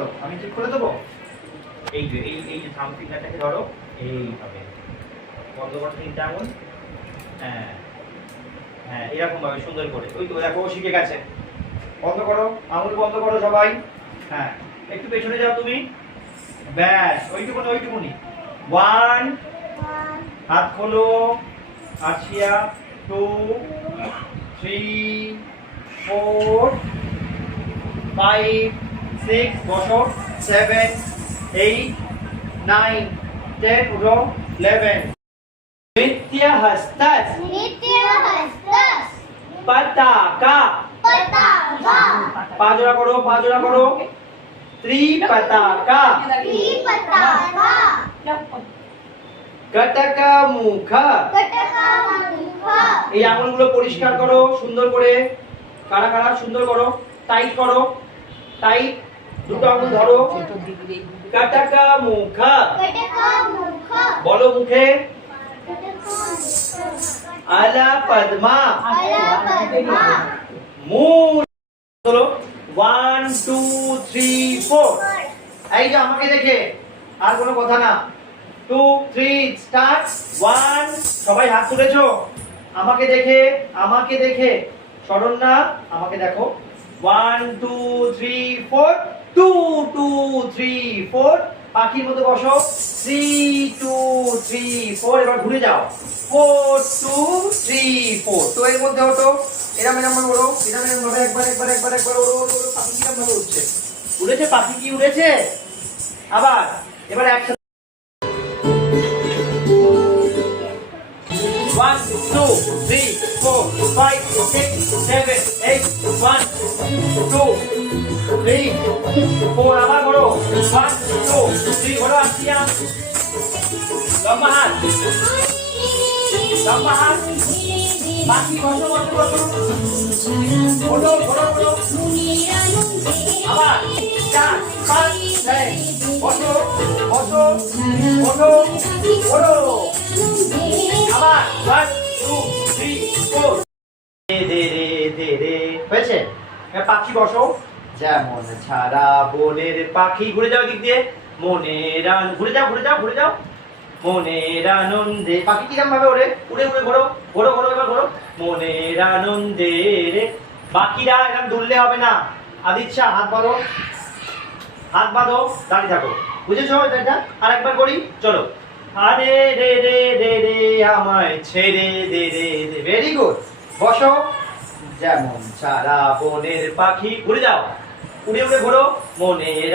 তো, আমি ঠিক করে দেবো। এই যে এই যে থাম্ব ফিঙ্গারটাকে ধরো এইভাবে বন্ধ করো 3টা আঙুল। হ্যাঁ হ্যাঁ, এরকম ভাবে সুন্দর করে। ওই তো দেখো শিখে গেছে। বন্ধ করো, আঙুল বন্ধ করো সবাই। হ্যাঁ, একটু পেছনে যাও তুমি। ব্যাস, ওইটুকুনি ওইটুকুনি। 1, হাত খোলো, আসিয়া 2, 3, 4, 5, 6, বসো, 7, 8, 9, 10, উঠো, 11। नित्य हस्तस पताका पाजोड़ा करो त्रिपताका कटक मुख এই আঙুলগুলো পরিষ্কার করো সুন্দর করে, কারা কারা সুন্দর করো, টাইট করো, টাইট, দুটো আঙুল ধরো। কটক মুখ, বলো মুখে। আলা পদ্মা, মূল। চলো 1 2 3 4। এই যে আমাকে দেখে, আর কোনো কথা না। 2 3 স্টার্ট। 1, সবাই হাত তুলেছো, আমাকে দেখে শরণ না, আমাকে দেখো। 1 2 3 4, 2 2 3 4, পাখির মতো বসো। 3 2 3 4, এবার ঘুরে যাও। 4 2 3 4, তো এর মধ্যে ওঠো, এরকম ওড়ো, এরকম ভাবে একবার ওড়ো। পাখি কিরকম ভাবে উঠছে, উড়েছে পাখি, কি উড়েছে। আবার এবার একসাথে 1 2 3 4 5 6 7 8 1 2 3 4, আবার করো। 1 2 3, করো। আসিয়া লম্বা হাত, বাকি বসো। ওঠো। আবার 4 5 6, বসো। ওঠো। আবার 1 2 3 4, ধীরে ধীরে হয়েছে। এবার পাখি বসো। যেমন ছাড়া বনের পাখি, ঘুরে যাও দিক দিয়ে। ঘুরে যাও। মনের আনন্দে, পাখি কিরম ভাবে ওড়ে, উড়ে ঘোরো। এবার ঘোরো। মনের আনন্দে রে। বাকিরা এরকম দুললে হবে না। আদিচ্ছা হাত বাঁধো, দাঁড়িয়ে থাকো। বুঝেছো এটা? আর একবার করি, চলো। আরে রে রে রে রে আমায় ছেড়ে দে রে। Very good. বসো। যেমন সারা বনের পাখি, ঘুরে যাও, উড়ে ঘোরো। মনের